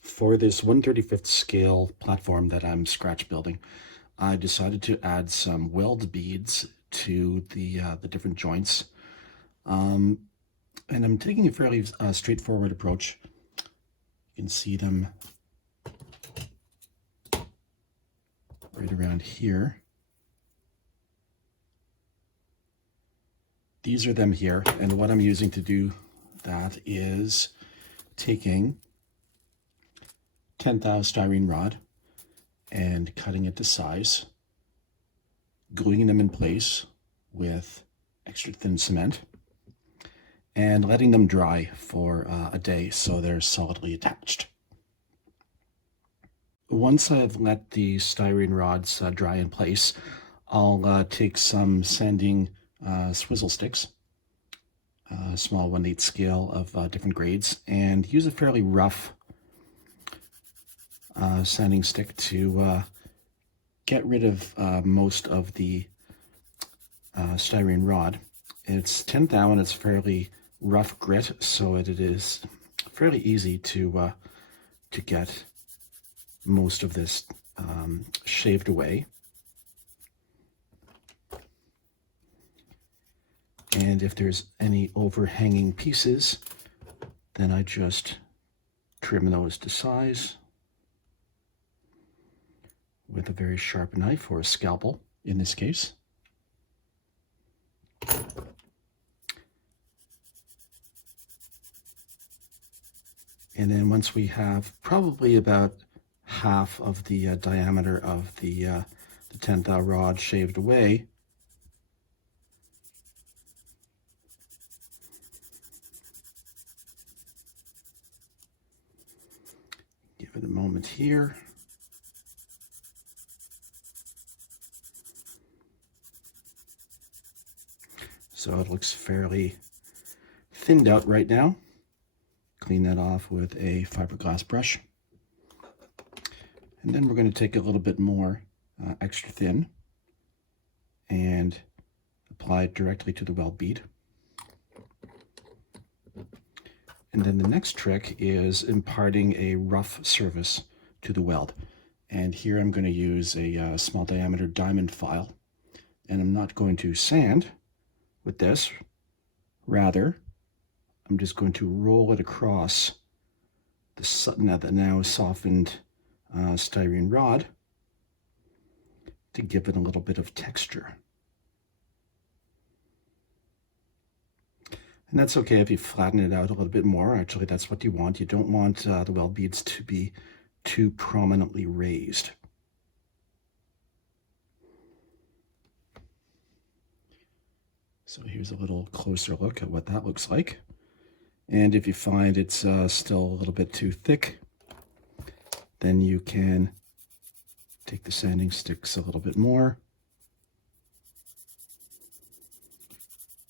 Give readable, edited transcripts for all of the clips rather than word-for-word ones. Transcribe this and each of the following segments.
For this 1/35th scale platform that I'm scratch building, I decided to add some weld beads to the different joints. And I'm taking a fairly straightforward approach. You can see them right around here. These are them here, and what I'm using to do that is taking 10 thou styrene rod and cutting it to size, gluing them in place with extra thin cement, and letting them dry for a day so they're solidly attached. Once I've let the styrene rods dry in place, I'll take some sanding swizzle sticks, a small 1/8 scale of different grades, and use a fairly rough sanding stick to get rid of most of the styrene rod. It's 10 thou and it's fairly rough grit, so it is fairly easy to get most of this shaved away. And if there's any overhanging pieces, then I just trim those to size with a very sharp knife, or a scalpel in this case. And then once we have probably about half of the diameter of the 10 thou rod shaved away, give it a moment here. So it looks fairly thinned out right now. Clean that off with a fiberglass brush. And then we're going to take a little bit more extra thin and apply it directly to the weld bead. And then the next trick is imparting a rough surface to the weld. And here I'm going to use a small diameter diamond file. And I'm not going to sand with this. Rather, I'm just going to roll it across the now softened styrene rod to give it a little bit of texture. And that's okay if you flatten it out a little bit more. Actually, that's what you want. You don't want the weld beads to be too prominently raised. So here's a little closer look at what that looks like. And if you find it's still a little bit too thick, then you can take the sanding sticks a little bit more,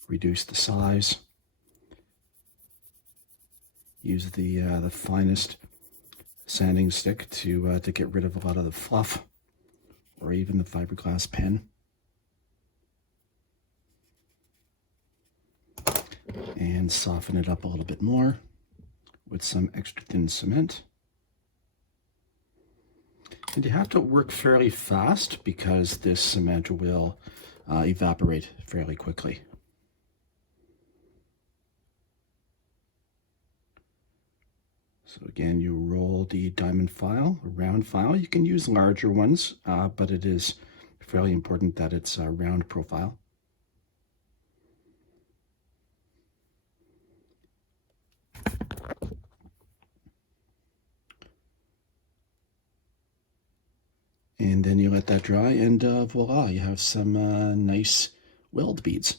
reduce the size, use the finest sanding stick to get rid of a lot of the fluff, or even the fiberglass pen. And soften it up a little bit more with some extra thin cement. And you have to work fairly fast because this cement will evaporate fairly quickly. So again, you roll the diamond file, a round file. You can use larger ones, but it is fairly important that it's a round profile. And then you let that dry, and voila, you have some nice weld beads.